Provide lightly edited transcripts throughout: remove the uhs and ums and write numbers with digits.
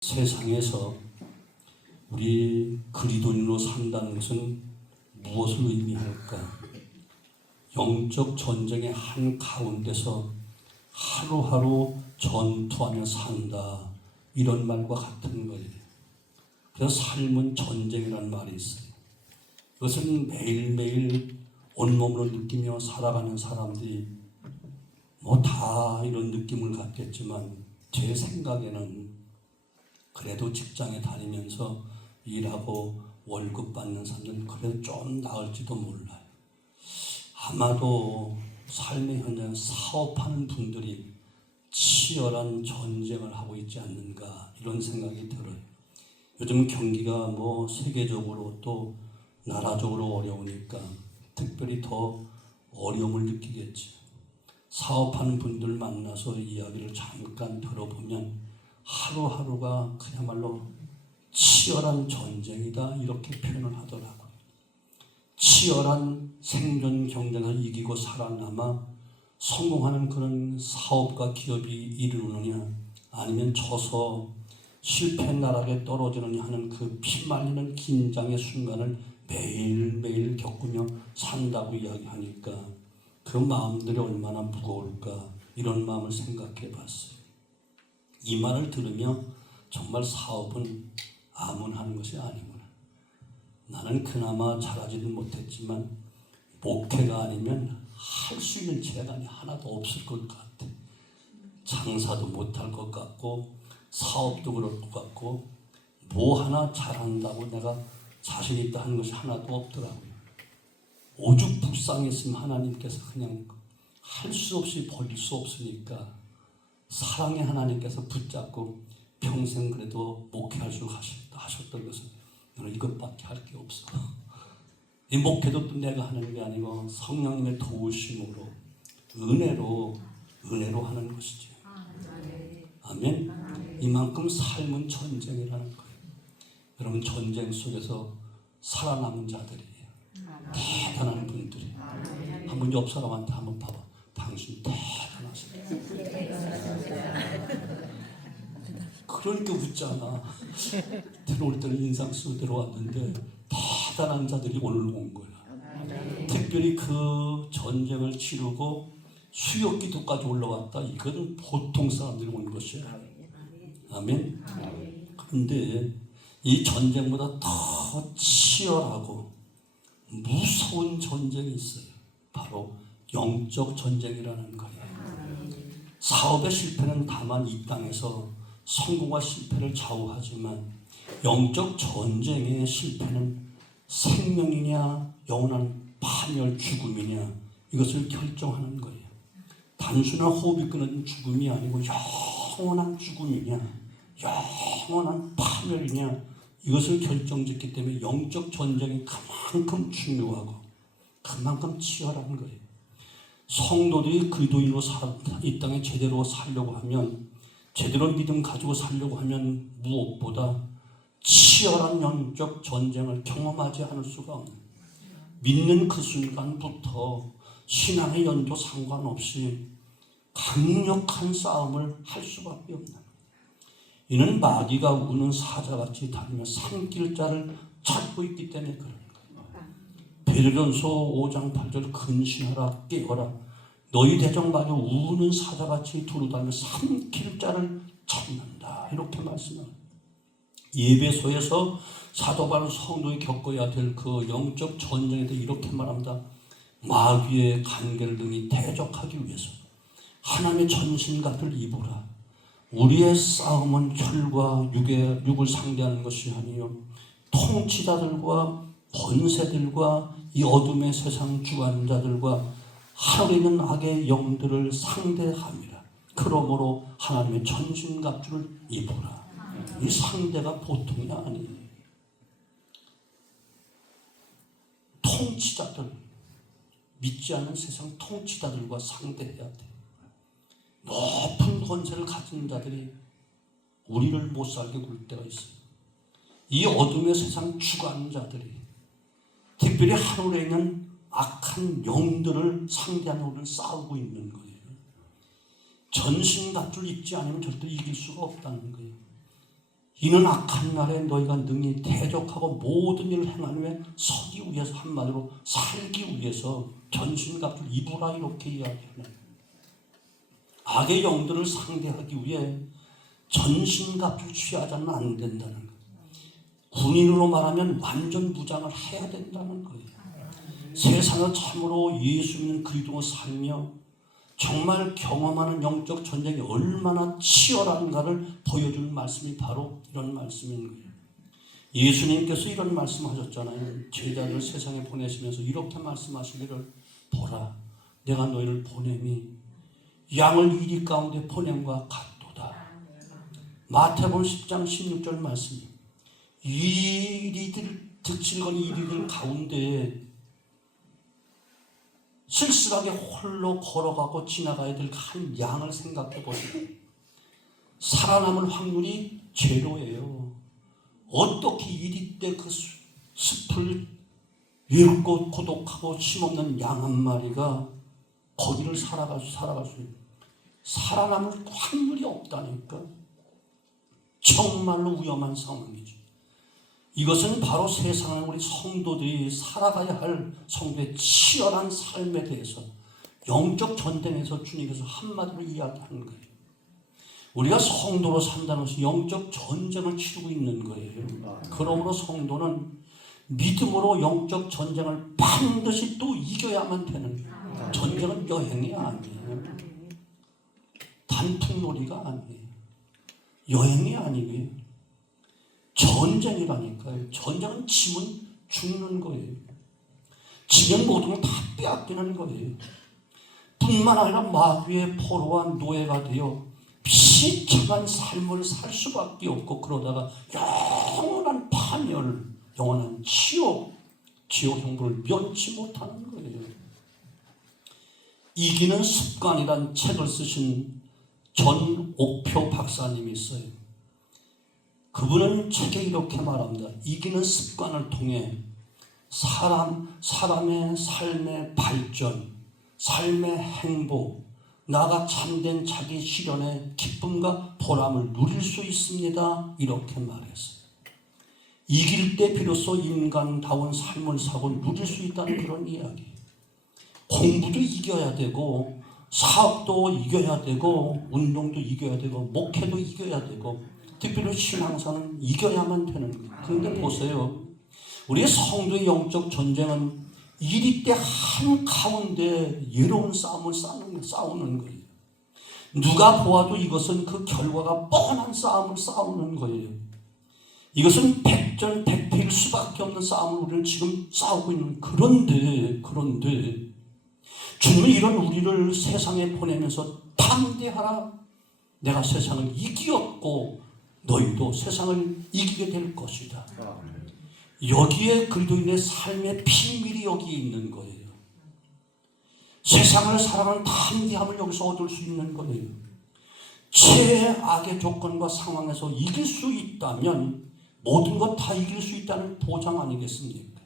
세상에서 우리 그리스도인으로 산다는 것은 무엇을 의미할까? 영적 전쟁의 한 가운데서 하루하루 전투하며 산다, 이런 말과 같은 거예요. 그래서 삶은 전쟁이라는 말이 있어요. 그것은 매일매일 온몸으로 느끼며 살아가는 사람들이 다 이런 느낌을 갖겠지만, 제 생각에는 그래도 직장에 다니면서 일하고 월급 받는 사람들은 그래도 좀 나을지도 몰라요. 아마도 삶의 현장 사업하는 분들이 치열한 전쟁을 하고 있지 않는가, 이런 생각이 들어요. 요즘 경기가 세계적으로 또 나라적으로 어려우니까 특별히 더 어려움을 느끼겠죠. 사업하는 분들 만나서 이야기를 잠깐 들어보면 하루하루가 그야말로 치열한 전쟁이다, 이렇게 표현을 하더라고요. 치열한 생존 경쟁을 이기고 살아남아 성공하는 그런 사업과 기업이 이루느냐, 아니면 져서 실패 나락에 떨어지느냐 하는 그 피말리는 긴장의 순간을 매일매일 겪으며 산다고 이야기하니까 그 마음들이 얼마나 무거울까, 이런 마음을 생각해 봤어요. 이 말을 들으며 정말 사업은 아문하는 것이 아니구나. 나는 그나마 잘하지는 못했지만 목회가 아니면 할 수 있는 재간이 하나도 없을 것 같아. 장사도 못할 것 같고 사업도 그럴 것 같고 뭐 하나 잘한다고 내가 자신 있다 하는 것이 하나도 없더라고요. 오죽 불쌍했으면 하나님께서 그냥 할 수 없이 버릴 수 없으니까 사랑의 하나님께서 붙잡고 평생 그래도 목회할 수 하셨던 것은 너는 이것밖에 할 게 없어. 이 목회도 또 내가 하는 게 아니고 성령님의 도우심으로 은혜로 하는 것이지. 아멘. 이만큼 삶은 전쟁이라는 거예요. 여러분, 전쟁 속에서 살아남은 자들이에요. 대단한 분들이. 한번 옆 사람한테 한번 봐봐. 당신 대단하시다. 그러니까 웃잖아. 들어올 때는 인상 쓰고 들어왔는데 대단한 자들이 오늘 온 거야. 특별히 그 전쟁을 치르고 수역기도까지 올라왔다. 이건 보통 사람들이 온 것이야. 아멘. 그런데 이 전쟁보다 더 치열하고 무서운 전쟁이 있어요. 바로 영적 전쟁이라는 거예요. 사업의 실패는 다만 이 땅에서 성공과 실패를 좌우하지만 영적 전쟁의 실패는 생명이냐 영원한 파멸 죽음이냐, 이것을 결정하는 거예요. 단순한 호흡이 끊어진 죽음이 아니고 영원한 죽음이냐 영원한 파멸이냐, 이것을 결정짓기 때문에 영적 전쟁이 그만큼 중요하고 그만큼 치열한 거예요. 성도들이 그리스도인으로 이 땅에 제대로 살려고 하면, 제대로 믿음 가지고 살려고 하면 무엇보다 치열한 영적 전쟁을 경험하지 않을 수가 없는, 믿는 그 순간부터 신앙의 연도 상관없이 강력한 싸움을 할 수밖에 없는, 이는 마귀가 우는 사자같이 다니며 삼킬 자를 찾고 있기 때문에 그런 거예요. 베드로전서 5장 8절 근신하라 깨어라 너희 대적 마귀 우는 사자같이 두루다니며 삼킬 자를 찾는다, 이렇게 말씀합니다. 예배소에서 사도 바울 성도에 겪어야 될 그 영적 전쟁에 대해 이렇게 말합니다. 마귀의 간계를 등이 대적하기 위해서 하나님의 전신갑주를 입으라. 우리의 싸움은 혈과 육을 상대하는 것이 아니요 통치자들과 권세들과 이 어둠의 세상 주관자들과 하늘에 있는 악의 영들을 상대함이라. 그러므로 하나님의 전신갑주를 입으라. 이 상대가 보통이 아니에요. 통치자들, 믿지 않는 세상 통치자들과 상대해야 돼. 높은 권세를 가진 자들이 우리를 못 살게 굴 때가 있어요. 이 어둠의 세상 주관자들이, 특별히 하늘에 있는 악한 영들을 상대하는 우리를 싸우고 있는 거예요. 전신갑주를 입지 않으면 절대 이길 수가 없다는 거예요. 이는 악한 날에 너희가 능히 대적하고 모든 일을 행한 후에 서기 위해서, 한마디로 살기 위해서 전신갑주를 입으라, 이렇게 이야기하네. 악의 영들을 상대하기 위해 전신갑주를 취하자면 안 된다는 거예요. 군인으로 말하면 완전 무장을 해야 된다는 거예요. 세상을 참으로 예수 믿는 그리스도로 살며 정말 경험하는 영적 전쟁이 얼마나 치열한가를 보여주는 말씀이 바로 이런 말씀인 거예요. 예수님께서 이런 말씀하셨잖아요. 제자를 세상에 보내시면서 이렇게 말씀하시기를, 보라, 내가 너희를 보냄이 양을 이리 가운데 보냄과 같도다. 마태복음 10장 16절 말씀이, 이리들 득실거리 이리들 가운데 쓸쓸하게 홀로 걸어가고 지나가야 될 한 양을 생각해 보세요. 살아남을 확률이 제로예요. 어떻게 이리 때 그 숲을 외롭고 고독하고 힘없는 양 한 마리가 거기를 살아갈 수 있는, 살아남을 확률이 없다니까. 정말로 위험한 상황이죠. 이것은 바로 세상에 우리 성도들이 살아가야 할 성도의 치열한 삶에 대해서 영적 전쟁에서 주님께서 한마디로 이야기하는 거예요. 우리가 성도로 산다는 것은 영적 전쟁을 치르고 있는 거예요. 그러므로 성도는 믿음으로 영적 전쟁을 반드시 또 이겨야만 되는 거예요. 전쟁은 여행이 아니에요. 단풍놀이가 아니에요. 여행이 아니고요. 전쟁이라니까요. 전쟁은 지면 죽는 거예요. 지면 모든 걸 다 빼앗기는 거예요. 뿐만 아니라 마귀의 포로와 노예가 되어 비참한 삶을 살 수밖에 없고, 그러다가 영원한 파멸, 영원한 지옥 형벌을 면치 못하는 거예요. 이기는 습관이란 책을 쓰신 전옥표 박사님이 있어요. 그분은 책에 이렇게 말합니다. 이기는 습관을 통해 사람의 삶의 발전, 삶의 행복, 나가 참된 자기 실현의 기쁨과 보람을 누릴 수 있습니다. 이렇게 말했어요. 이길 때 비로소 인간다운 삶을 사고 누릴 수 있다는 그런 이야기. 공부도 이겨야 되고, 사업도 이겨야 되고, 운동도 이겨야 되고, 목회도 이겨야 되고, 특별히 신앙사는 이겨야만 되는 거예요. 그런데 보세요. 우리의 성도의 영적 전쟁은 이리 때 한가운데 외로운 싸움을 싸우는 거예요. 누가 보아도 이것은 그 결과가 뻔한 싸움을 싸우는 거예요. 이것은 백전백패일 수밖에 없는 싸움을 우리는 지금 싸우고 있는. 그런데 주님은 이런 우리를 세상에 보내면서 담대하라. 내가 세상을 이기었고 너희도 세상을 이기게 될 것이다. 여기에 그리스도인의 삶의 비밀이 여기에 있는 거예요. 세상을 살아가는 담대함을 여기서 얻을 수 있는 거예요. 최악의 조건과 상황에서 이길 수 있다면 모든 것 다 이길 수 있다는 보장 아니겠습니까?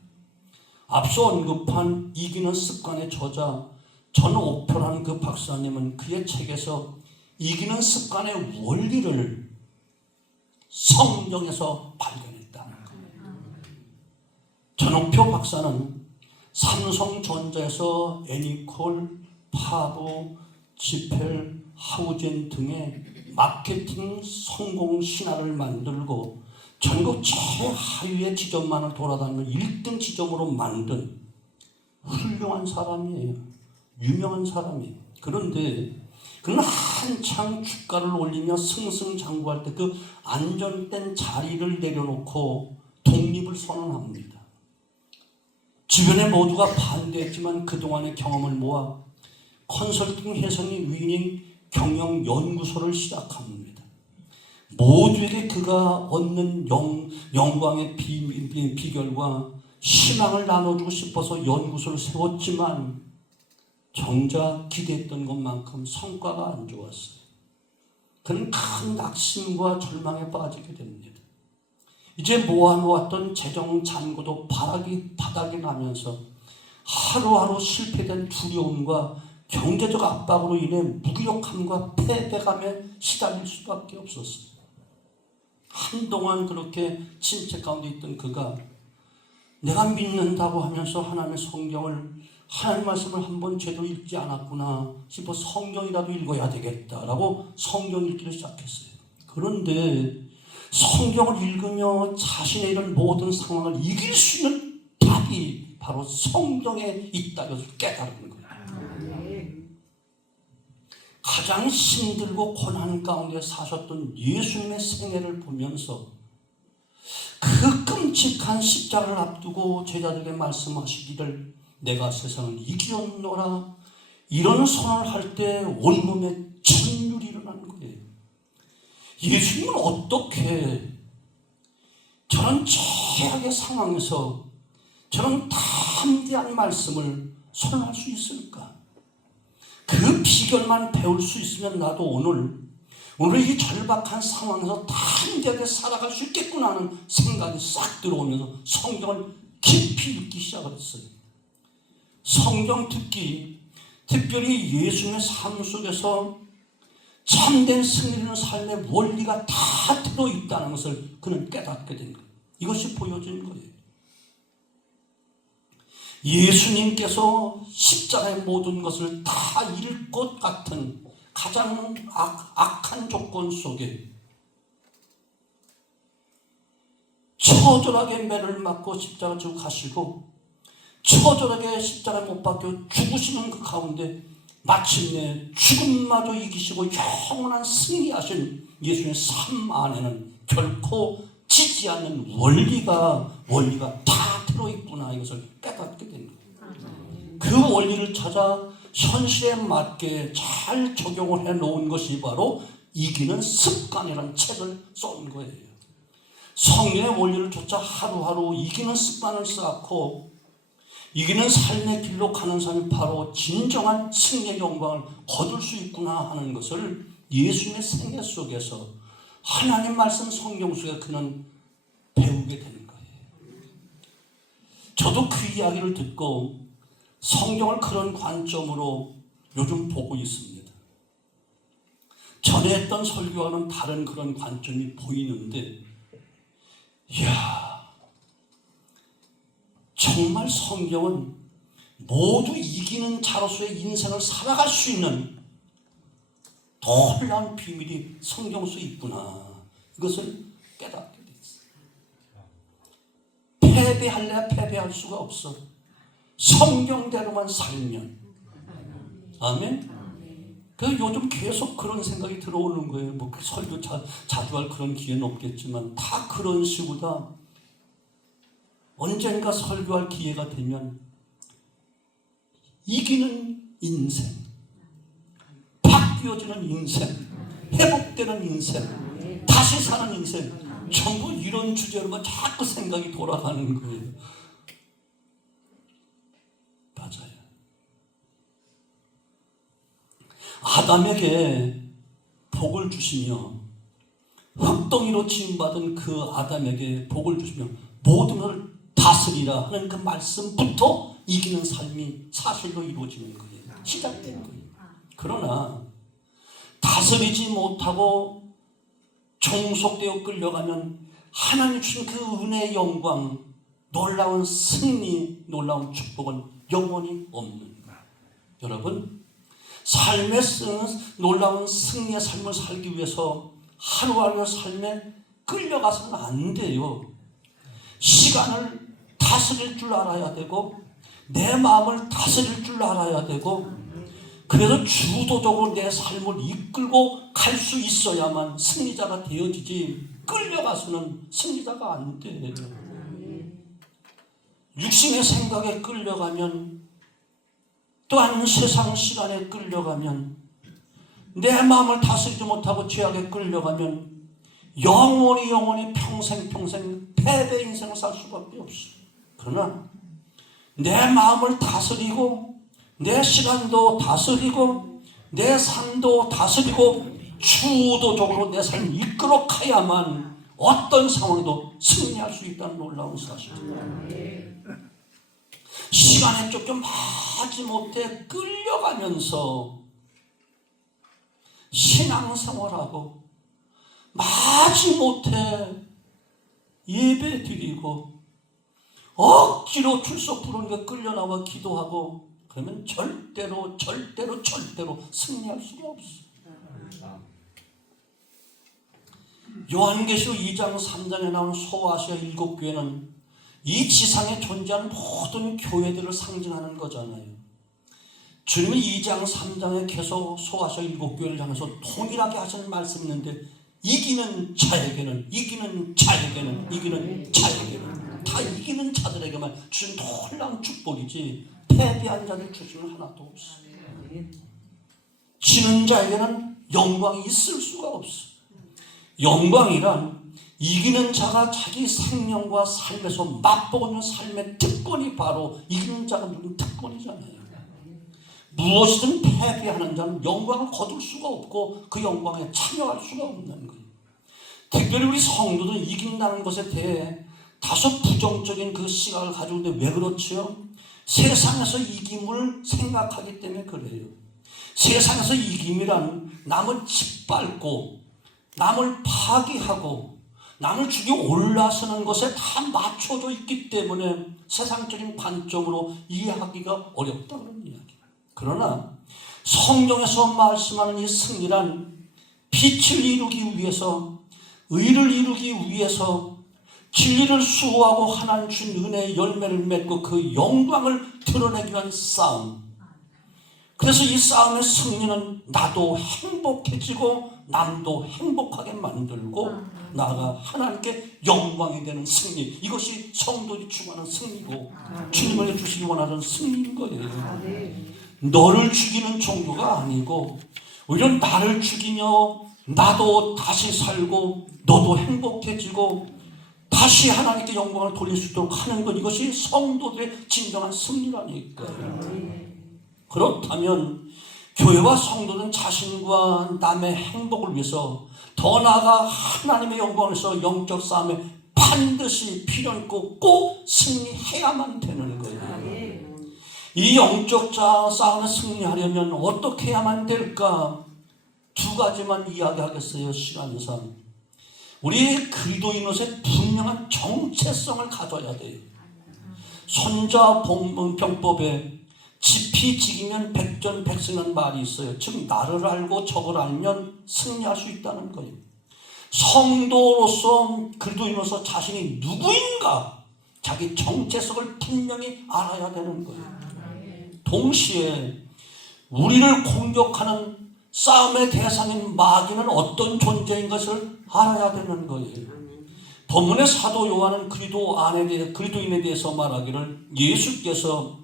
앞서 언급한 이기는 습관의 저자 전옥표라는 그 박사님은 그의 책에서 이기는 습관의 원리를 성경에서 발견했다는 거예요. 전옥표 박사는 삼성전자에서 애니콜, 파브, 지펠, 하우젠 등의 마케팅 성공 신화를 만들고 전국 최하위의 지점만을 돌아다니며 1등 지점으로 만든 훌륭한 사람이에요. 유명한 사람이에요. 그런데 그는 한창 주가를 올리며 승승장구할 때 그 안정된 자리를 내려놓고 독립을 선언합니다. 주변의 모두가 반대했지만 그동안의 경험을 모아 컨설팅 회사인 위닝 경영연구소를 시작합니다. 모두에게 그가 얻는 영광의 비결과 희망을 나눠주고 싶어서 연구소를 세웠지만 정작 기대했던 것만큼 성과가 안 좋았어요. 그는 큰 낙심과 절망에 빠지게 됩니다. 이제 모아놓았던 재정 잔고도 바닥이 나면서 하루하루 실패된 두려움과 경제적 압박으로 인해 무기력함과 패배감에 시달릴 수밖에 없었어요. 한동안 그렇게 침체 가운데 있던 그가 내가 믿는다고 하면서 하나님의 성경을, 하나님 말씀을 한번 제대로 읽지 않았구나 싶어 성경이라도 읽어야 되겠다라고 성경 읽기를 시작했어요. 그런데 성경을 읽으며 자신의 이런 모든 상황을 이길 수 있는 답이 바로 성경에 있다는 것을 깨달은 거예요. 가장 힘들고 고난 가운데 사셨던 예수님의 생애를 보면서 그 끔찍한 십자가를 앞두고 제자들에게 말씀하시기를 내가 세상을 이기었노라, 이런 선언을 할 때 온몸에 천율이 일어나는 거예요. 예수님은 어떻게 저런 최악의 상황에서 저런 담대한 말씀을 선언할 수 있을까? 그 비결만 배울 수 있으면 나도 오늘 이 절박한 상황에서 담대하게 살아갈 수 있겠구나 하는 생각이 싹 들어오면서 성경을 깊이 읽기 시작을 했어요. 성경 특별히 예수님의 삶 속에서 참된 승리는 삶의 원리가 다 들어있다는 것을 그는 깨닫게 된 거예요. 이것이 보여진 거예요. 예수님께서 십자가의 모든 것을 다 잃을 것 같은 가장 악한 조건 속에 처절하게 매를 맞고 십자가 지고 가시고 처절하게 십자가에 못 박혀 죽으시는 그 가운데 마침내 죽음마저 이기시고 영원한 승리하신 예수님의 삶 안에는 결코 지지 않는 원리가 다 들어있구나, 이것을 깨닫게 된 거예요. 그 원리를 찾아 현실에 맞게 잘 적용을 해놓은 것이 바로 이기는 습관이라는 책을 쏜 거예요. 성령의 원리를 쫓아 하루하루 이기는 습관을 쌓고 이기는 삶의 길로 가는 사람이 바로 진정한 승리의 영광을 거둘 수 있구나 하는 것을 예수님의 생애 속에서 하나님 말씀 성경 속에 그는 배우게 되는 거예요. 저도 그 이야기를 듣고 성경을 그런 관점으로 요즘 보고 있습니다. 전에 했던 설교와는 다른 그런 관점이 보이는데, 이야, 정말 성경은 모두 이기는 자로서의 인생을 살아갈 수 있는 놀라운 비밀이 성경 속에 있구나, 이것을 깨닫게 됐어요. 패배할래야 패배할 수가 없어. 성경대로만 살면. 아멘. 그 요즘 계속 그런 생각이 들어오는 거예요. 뭐 설교 자주 할 그런 기회는 없겠지만 다 그런 식으로다. 언젠가 설교할 기회가 되면 이기는 인생, 바뀌어지는 인생, 회복되는 인생, 다시 사는 인생, 전부 이런 주제로만 자꾸 생각이 돌아가는 거예요. 맞아요. 아담에게 복을 주시며 흙덩이로 지음받은 그 아담에게 복을 주시며 모든 것을 다스리라 하는 그 말씀부터 이기는 삶이 사실로 이루어지는 거예요. 시작된 거예요. 그러나 다스리지 못하고 종속되어 끌려가면 하나님 주신 그 은혜의 영광, 놀라운 승리, 놀라운 축복은 영원히 없는 거예요. 여러분, 삶의 놀라운 승리의 삶을 살기 위해서 하루하루 삶에 끌려가서는 안 돼요. 시간을 다스릴 줄 알아야 되고 내 마음을 다스릴 줄 알아야 되고, 그래서 주도적으로 내 삶을 이끌고 갈 수 있어야만 승리자가 되어지지, 끌려가서는 승리자가 안 돼요. 육신의 생각에 끌려가면, 또한 세상 시간에 끌려가면, 내 마음을 다스리지 못하고 죄악에 끌려가면 영원히 평생 패배 인생을 살 수밖에 없어. 그러나 내 마음을 다스리고 내 시간도 다스리고 내 삶도 다스리고 주도적으로 내 삶을 이끌어 가야만 어떤 상황에도 승리할 수 있다는 놀라운 사실입니다. 시간에 쫓겨나지 못해 끌려가면서 신앙생활하고 마지못해 예배 드리고 억지로 출석 부르니까 끌려나와 기도하고 그러면 절대로 승리할 수가 없어. 요한계시록 2장 3장에 나온 소아시아 7교회는 이 지상에 존재하는 모든 교회들을 상징하는 거잖아요. 주님이 2장 3장에 계속 소아시아 7교회를 향해서 동일하게 하시는 말씀이 있는데 이기는 자에게는 다 이기는 자들에게만 주신 놀라운 축복이지 패배한 자를 주시는 하나도 없어. 지는 자에게는 영광이 있을 수가 없어. 영광이란 이기는 자가 자기 생명과 삶에서 맛보고 있는 삶의 특권이 바로 이기는 자가 누린 특권이잖아요. 무엇이든 패배하는 자는 영광을 거둘 수가 없고 그 영광에 참여할 수가 없는 거예요. 특별히 우리 성도들은 이긴다는 것에 대해 다소 부정적인 그 시각을 가지고 있는데 왜 그렇지요? 세상에서 이김을 생각하기 때문에 그래요. 세상에서 이김이란 남을 짓밟고 남을 파괴하고 남을 죽이고 올라서는 것에 다 맞춰져 있기 때문에 세상적인 관점으로 이해하기가 어렵다 그런 이야기. 그러나 성경에서 말씀하는 이 승리란 빛을 이루기 위해서 의를 이루기 위해서 진리를 수호하고 하나님 주신 은혜의 열매를 맺고 그 영광을 드러내기 위한 싸움. 그래서 이 싸움의 승리는 나도 행복해지고 남도 행복하게 만들고 나아가 하나님께 영광이 되는 승리. 이것이 성도들이 추구하는 승리고 주님을 주시기 원하는 승리인 거예요. 너를 죽이는 종교가 아니고 오히려 나를 죽이며 나도 다시 살고 너도 행복해지고 다시 하나님께 영광을 돌릴 수 있도록 하는 것, 이것이 성도들의 진정한 승리라니까요. 그렇다면 교회와 성도는 자신과 남의 행복을 위해서 더 나아가 하나님의 영광을 위해서 영적 싸움에 반드시 필요 있고 꼭 승리해야만 되는 거예요. 이 영적 싸움에 승리하려면 어떻게 해야만 될까? 두 가지만 이야기하겠어요. 시간상 우리 그리스도인으로서의 분명한 정체성을 가져야 돼요. 손자병법에 지피지기면 백전백승이라는 말이 있어요. 즉 나를 알고 적을 알면 승리할 수 있다는 거예요. 성도로서 그리스도인으로서 자신이 누구인가 자기 정체성을 분명히 알아야 되는 거예요. 동시에 우리를 공격하는 싸움의 대상인 마귀는 어떤 존재인 것을 알아야 되는 거예요. 본문의 사도 요한은 그리스도인에 대해서 말하기를 예수께서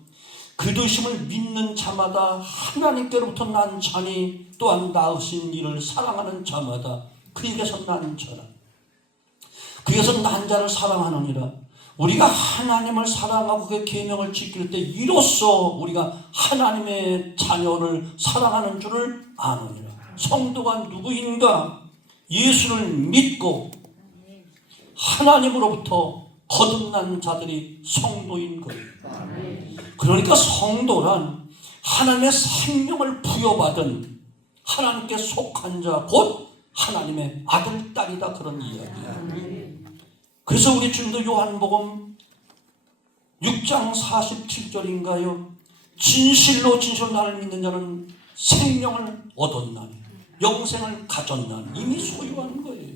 그리스도심을 믿는 자마다 하나님께로부터 난 자니 또한 낳으신 이를 사랑하는 자마다 그에게서 난 자라. 그에게서 난 자를 사랑하느니라. 우리가 하나님을 사랑하고 그의 계명을 지킬 때 이로써 우리가 하나님의 자녀를 사랑하는 줄을 아느니라. 성도가 누구인가? 예수를 믿고 하나님으로부터 거듭난 자들이 성도인 거예요. 그러니까 성도란 하나님의 생명을 부여받은 하나님께 속한 자, 곧 하나님의 아들, 딸이다 그런 이야기예요. 그래서 우리 주님도 요한복음 6장 47절인가요? 진실로 나를 믿는 자는 생명을 얻었나니 영생을 가졌나니 이미 소유한 거예요.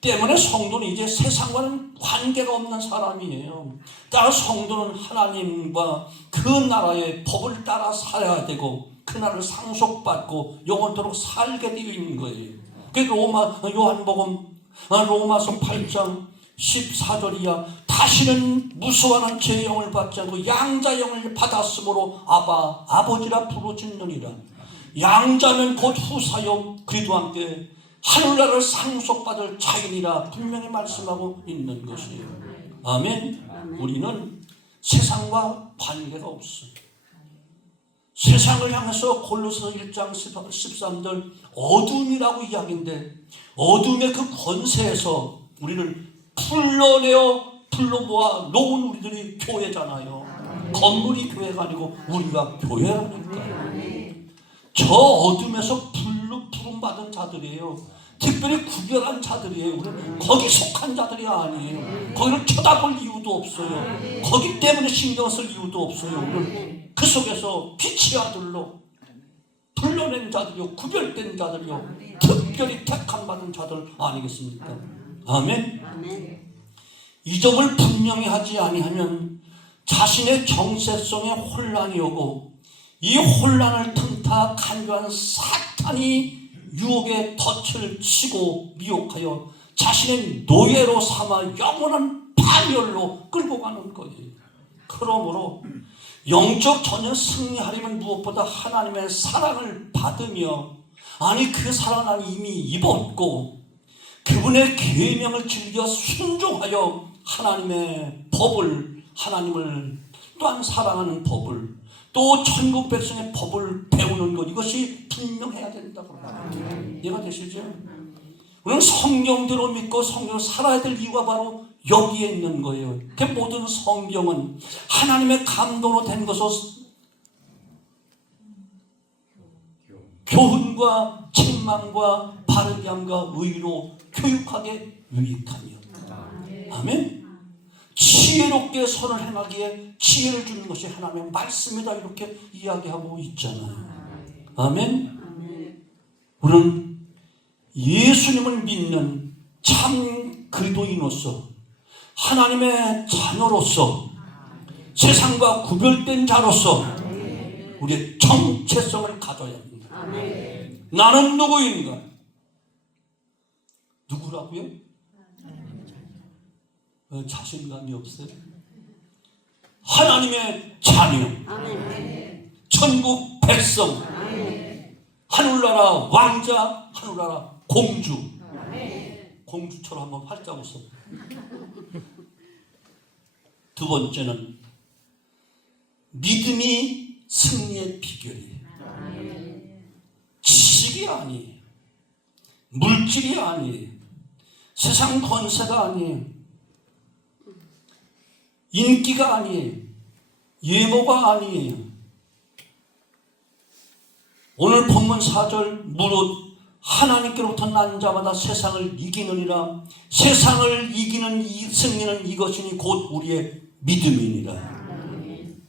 때문에 성도는 이제 세상과는 관계가 없는 사람이에요. 따라 성도는 하나님과 그 나라의 법을 따라 살아야 되고 그 나라를 상속받고 영원토록 살게 되어 있는 거예요. 그래서 로마서 8장 14절이야. 다시는 무수한 죄의 영을 받지 않고 양자 영을 받았으므로 아버지라 부르짖느니라. 양자는 곧 후사요 그리스도와 함께 하늘나라를 상속받을 자인이라 분명히 말씀하고 있는 것이에요. 아멘. 우리는 세상과 관계가 없어요. 세상을 향해서 골로새 1장 13절 어둠이라고 이야기인데 어둠의 그 권세에서 우리를 불러모아 놓은 우리들이 교회잖아요. 건물이 교회가 아니고 우리가 교회라니까요. 저 어둠에서 부름받은 자들이에요. 특별히 구별한 자들이에요. 우리는 거기 속한 자들이 아니에요. 거기를 쳐다볼 이유도 없어요. 거기 때문에 신경 쓸 이유도 없어요. 우리는 그 속에서 빛의 아들로 불러낸 자들이요, 구별된 자들이요, 특별히 택함 받은 자들 아니겠습니까? 아멘. 이 점을 분명히 하지 아니하면 자신의 정체성에 혼란이 오고 이 혼란을 틈타 간교한 사탄이 유혹의 덫을 치고 미혹하여 자신의 노예로 삼아 영원한 파멸로 끌고 가는 거예요. 그러므로 영적 전혀 승리하려면 무엇보다 하나님의 사랑을 받으며, 아니 그 사랑을 이미 입었고 그분의 계명을 즐겨 순종하여 하나님의 법을, 하나님을 또한 사랑하는 법을, 또 천국 백성의 법을 배우는 것, 이것이 분명해야 된다고 합니다. 이해가 되시죠? 우리는 성경대로 믿고 성경을 살아야 될 이유가 바로 여기에 있는 거예요. 그 모든 성경은 하나님의 감동으로 된 것으로 교훈과 책망과 바르게 함과 의로 교육하게 유익하며, 아멘. 지혜롭게 선을 행하기에 지혜를 주는 것이 하나님의 말씀이다, 이렇게 이야기하고 있잖아요. 아멘. 우리는 예수님을 믿는 참 그리스도인으로서, 하나님의 자녀로서, 세상과 구별된 자로서 우리의 정체성을 가져야 합니다. 나는 누구인가? 누구라고요? 자신감이 없어요? 하나님의 자녀, 천국 백성, 하늘나라 왕자, 하늘나라 공주. 공주처럼 한번 활짝 웃어. 두 번째는 믿음이 승리의 비결이에요. 지식이 아니에요. 물질이 아니에요. 세상 권세가 아니에요. 인기가 아니에요. 예모가 아니에요. 오늘 본문 4절, 무릇 하나님께로부터 난 자마다 세상을 이기느니라. 세상을 이기는 이 승리는 이것이니 곧 우리의 믿음이니라.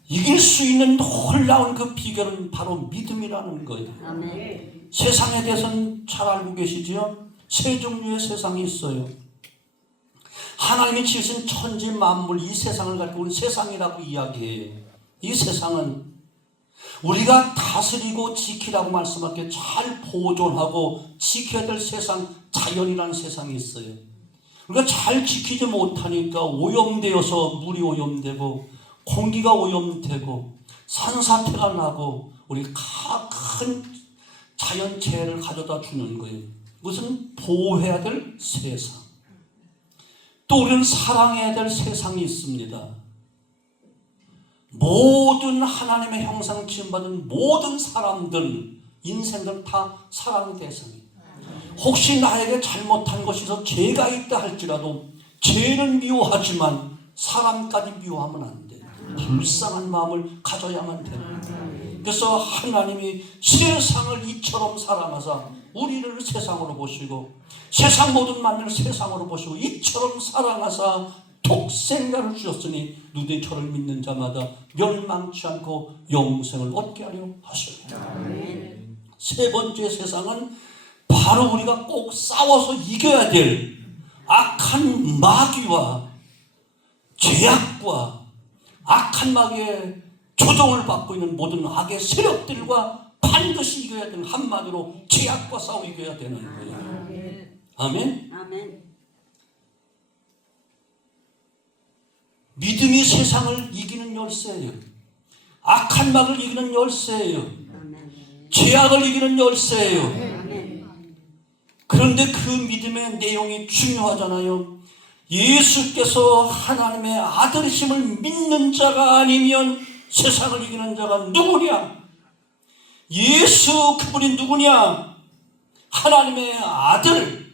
이길 수 있는 놀라운 그 비결은 바로 믿음이라는 거예요. 세상에 대해서는 잘 알고 계시지요? 세 종류의 세상이 있어요. 하나님이 지으신 천지 만물, 이 세상을 가지고 우리 세상이라고 이야기해요. 이 세상은 우리가 다스리고 지키라고 말씀하기에 잘 보존하고 지켜야 될 세상, 자연이라는 세상이 있어요. 우리가 잘 지키지 못하니까 오염되어서 물이 오염되고 공기가 오염되고 산사태가 나고 우리 큰 자연재해를 가져다 주는 거예요. 이것은 보호해야 될 세상. 또 우리는 사랑해야 될 세상이 있습니다. 모든 하나님의 형상 지음받은 모든 사람들, 인생들 다 사랑의 대상이에요. 혹시 나에게 잘못한 것이 있어 죄가 있다 할지라도 죄는 미워하지만 사람까지 미워하면 안 돼. 불쌍한 마음을 가져야만 됩니다. 그래서 하나님이 세상을 이처럼 사랑하사 우리를 세상으로 보시고 세상 모든 만물을 세상으로 보시고 이처럼 사랑하사 독생자를 주셨으니 누구든지 저를 믿는 자마다 멸망치 않고 영생을 얻게 하려 하셨다. 세 번째 세상은 바로 우리가 꼭 싸워서 이겨야 될 악한 마귀와 죄악과 악한 마귀의 조종을 받고 있는 모든 악의 세력들과 반드시 이겨야 되는, 한마디로 죄악과 싸워 이겨야 되는 거예요. 아멘. 믿음이 세상을 이기는 열쇠예요. 악한 마귀를 이기는 열쇠예요. 죄악을 이기는 열쇠예요. 그런데 그 믿음의 내용이 중요하잖아요. 예수께서 하나님의 아들이심을 믿는 자가 아니면 세상을 이기는 자가 누구냐? 예수 그분이 누구냐? 하나님의 아들,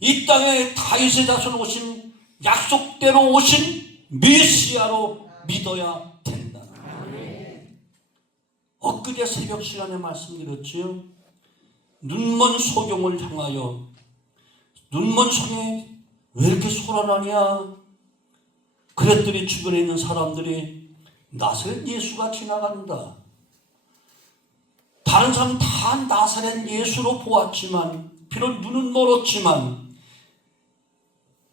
이 땅에 다윗의 자손으로 오신, 약속대로 오신 메시아로 믿어야 된다. 엊그제 새벽 시간에 말씀드렸지요. 눈먼 소경을 향하여 눈먼 소경이 왜 이렇게 소란하냐 그랬더니 주변에 있는 사람들이 나사렛 예수가 지나간다. 다른 사람 다 나사렛 예수로 보았지만 비록 눈은 멀었지만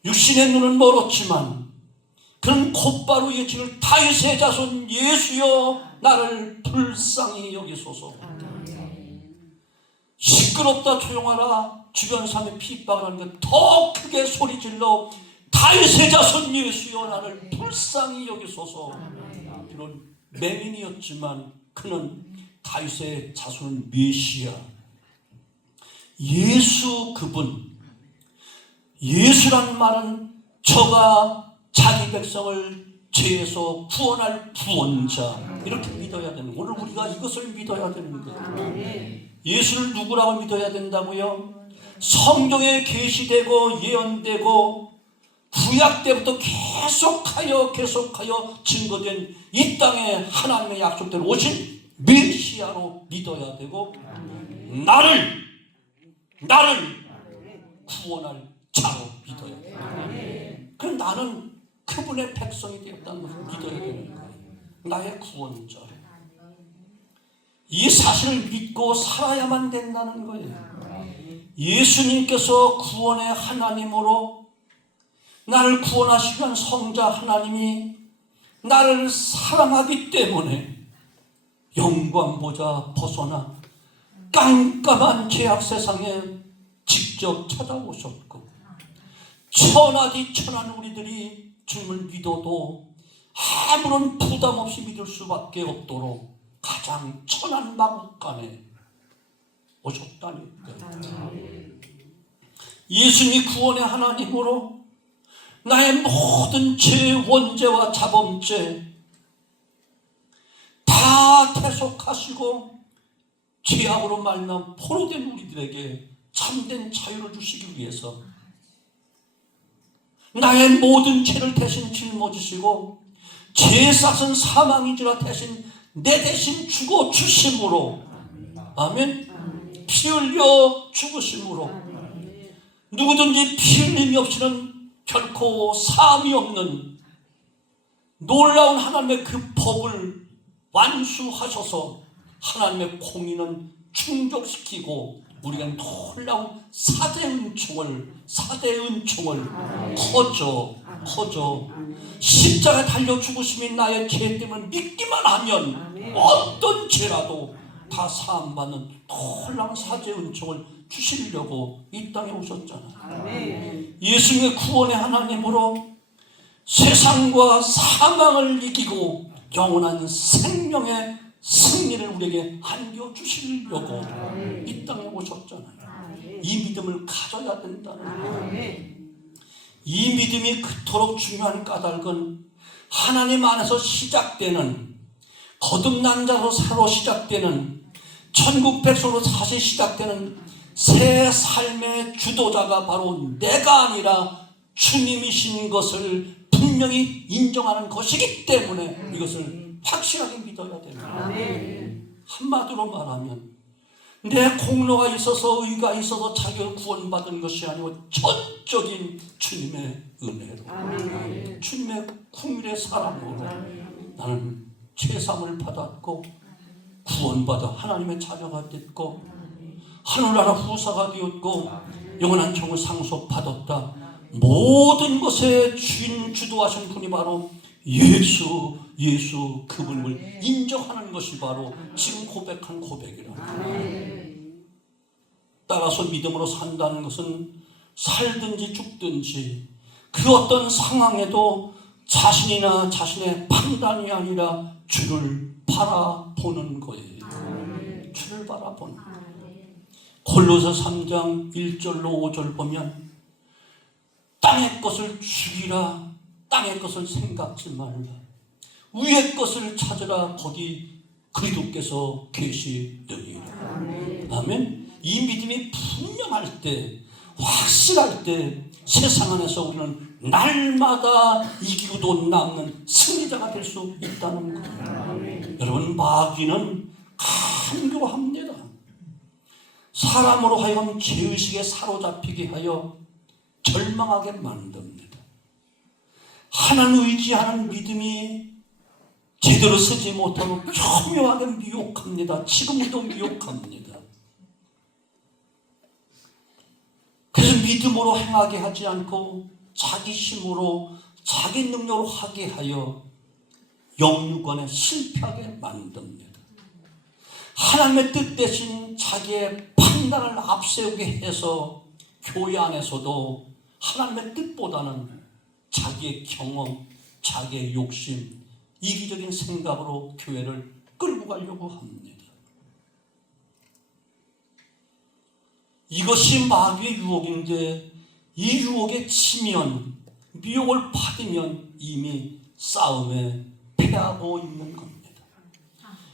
육신의 눈은 멀었지만 그는 곧바로 외치는 다윗의 자손 예수여 나를 불쌍히 여기소서. 시끄럽다 조용하라 주변 사람의 핍박을 하는데 더 크게 소리질러 다윗의 자손 예수여 나를 불쌍히 여기소서. 비록 맹인이었지만 그는 다윗의 자손은 메시아 예수 그분. 예수란 말은 저가 자기 백성을 죄에서 구원할 구원자 이렇게 믿어야 되는 오늘 우리가 이것을 믿어야 되는 거예요. 예수를 누구라고 믿어야 된다고요? 성경에 계시되고 예언되고 구약 때부터 계속하여 증거된 이 땅에 하나님의 약속대로 오신 메시아로 믿어야 되고 나를 구원할 자로 믿어야 돼요. 그럼 나는 그분의 백성이 되었다는 것을 믿어야 되는 거예요. 나의 구원자. 이 사실을 믿고 살아야만 된다는 거예요. 예수님께서 구원의 하나님으로 나를 구원하시기 위한 성자 하나님이 나를 사랑하기 때문에 영광보다 벗어나 깜깜한 죄악 세상에 직접 찾아오셨고 천하디 천한 우리들이 주님을 믿어도 아무런 부담 없이 믿을 수밖에 없도록 가장 천한 마국간에 오셨다니까요. 예수님이 구원의 하나님으로 나의 모든 죄, 원죄와 자범죄 다 대속하시고 죄악으로 말미암아 포로된 우리들에게 참된 자유를 주시기 위해서 나의 모든 죄를 대신 짊어지시고 죄 쌌은 사망이지라 대신 내 대신 죽어 주심으로 아멘. 피 흘려 죽으심으로 누구든지 피 흘림이 없이는 결코 사함이 없는 놀라운 하나님의 그 법을 완수하셔서 하나님의 공의는 충족시키고 우리가 놀라운 사대 은총을 퍼져 십자가에 달려 죽으심이 나의 죄 때문에 믿기만 하면 어떤 죄라도 다 사함받는 놀라운 사대 은총을 주시려고 이 땅에 오셨잖아요. 예수님의 구원의 하나님으로 세상과 사망을 이기고 영원한 생명의 승리를 우리에게 안겨주시려고 이 땅에 오셨잖아요. 이 믿음을 가져야 된다는 거예요. 이 믿음이 그토록 중요한 까닭은 하나님 안에서 시작되는 거듭난 자로 새로 시작되는 천국 백성으로 다시 시작되는 새 삶의 주도자가 바로 내가 아니라 주님이신 것을 분명히 인정하는 것이기 때문에 이것을 확실하게 믿어야 됩니다. 한마디로 말하면 내 공로가 있어서 의가 있어서 자기가 구원받은 것이 아니고 전적인 주님의 은혜로 주님의 국민의 사랑으로 나는 죄사함을 받았고 구원받아 하나님의 자녀가 됐고 하늘나라 후사가 되었고 영원한 정을 상속받았다. 모든 것의 주인 주도하신 분이 바로 예수 그분을 인정하는 것이 바로 지금 고백한 고백이라. 따라서 믿음으로 산다는 것은 살든지 죽든지 그 어떤 상황에도 자신이나 자신의 판단이 아니라 주를 바라보는 거예요. 주를 바라보는 거예요. 골로새 3장 1절로 5절 보면 땅의 것을 죽이라 땅의 것을 생각지 말라 위의 것을 찾으라 거기 그리스도께서 계시느니라. 아멘. 이 믿음이 분명할 때 확실할 때 세상 안에서 우리는 날마다 이기고도 남는 승리자가 될 수 있다는 거예요. 여러분 마귀는 간교합니다. 사람으로 하여금 죄의식에 사로잡히게 하여 절망하게 만듭니다. 하나님 의지하는 믿음이 제대로 서지 못하고 교묘하게 미혹합니다. 지금도 미혹합니다. 그래서 믿음으로 행하게 하지 않고 자기 힘으로 자기 능력으로 하게 하여 영육간에 실패하게 만듭니다. 하나님의 뜻 대신 자기의 판단을 앞세우게 해서 교회 안에서도 하나님의 뜻보다는 자기의 경험, 자기의 욕심, 이기적인 생각으로 교회를 끌고 가려고 합니다. 이것이 마귀의 유혹인데 이 유혹에 치면, 미혹을 받으면 이미 싸움에 패하고 있는 겁니다.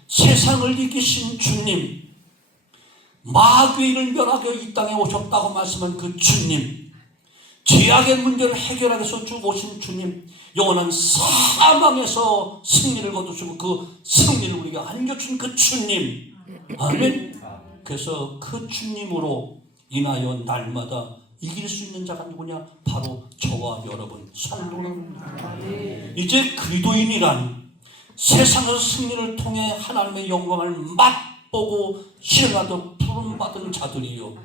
세상을 이기신 주님, 마귀의 일을 멸하여 이 땅에 오셨다고 말씀한 그 주님, 죄악의 문제를 해결하기 위해서 쭉 오신 주님, 영원한 사망에서 승리를 거두시고 그 승리를 우리가 안겨준 그 주님, 아멘. 그래서 그 주님으로 인하여 날마다 이길 수 있는 자가 누구냐? 바로 저와 여러분 성도는. 이제 그리스도인이란 세상에서 승리를 통해 하나님의 영광을 맛보고 실행하도록 부름받은 자들이요,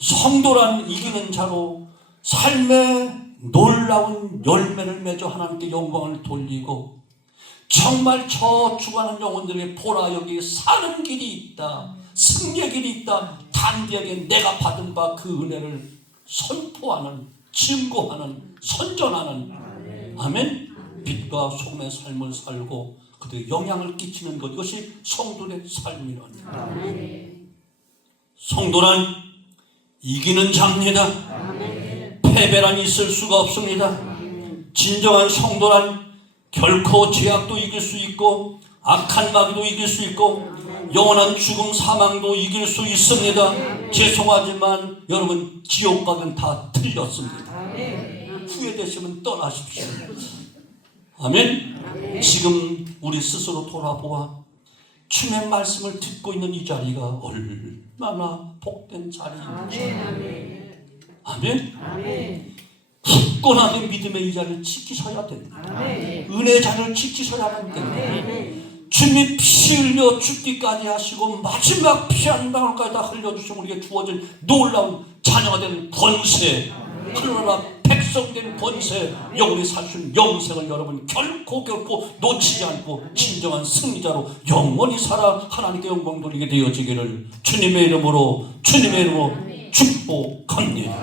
성도란 이기는 자로 삶의 놀라운 열매를 맺어 하나님께 영광을 돌리고, 정말 저 죽어가는 영혼들에게 보라, 여기 사는 길이 있다, 승리의 길이 있다, 단디에게 내가 받은 바 그 은혜를 선포하는, 증거하는, 선전하는, 아멘. 빛과 소금의 삶을 살고 그들의 영향을 끼치는 것, 이것이 성도의 삶이랍니다. 성도란 이기는 자입니다. 패배란 있을 수가 없습니다. 진정한 성도란 결코 죄악도 이길 수 있고 악한 마귀도 이길 수 있고 영원한 죽음 사망도 이길 수 있습니다. 죄송하지만 여러분, 지옥 가면 다 틀렸습니다. 후회되시면 떠나십시오. 아멘. 지금 우리 스스로 돌아보아 주님의 말씀을 듣고 있는 이 자리가 얼마나 복된 자리인지. 아멘. 굳건하게 믿음의 이 자리를 지키셔야 됩니다. 은혜의 자리를 지키셔야 됩니다. 주님이 피 흘려 죽기까지 하시고 마지막 피 한 방울까지 다 흘려주시면 우리에게 주어진 놀라운 자녀가 되는 권세, 하늘나라 백성 된 권세, 영원히 사실 영생을 여러분 결코 놓치지 않고 진정한 승리자로 영원히 살아 하나님께 영광 돌리게 되어지기를 주님의 이름으로 축복합니다.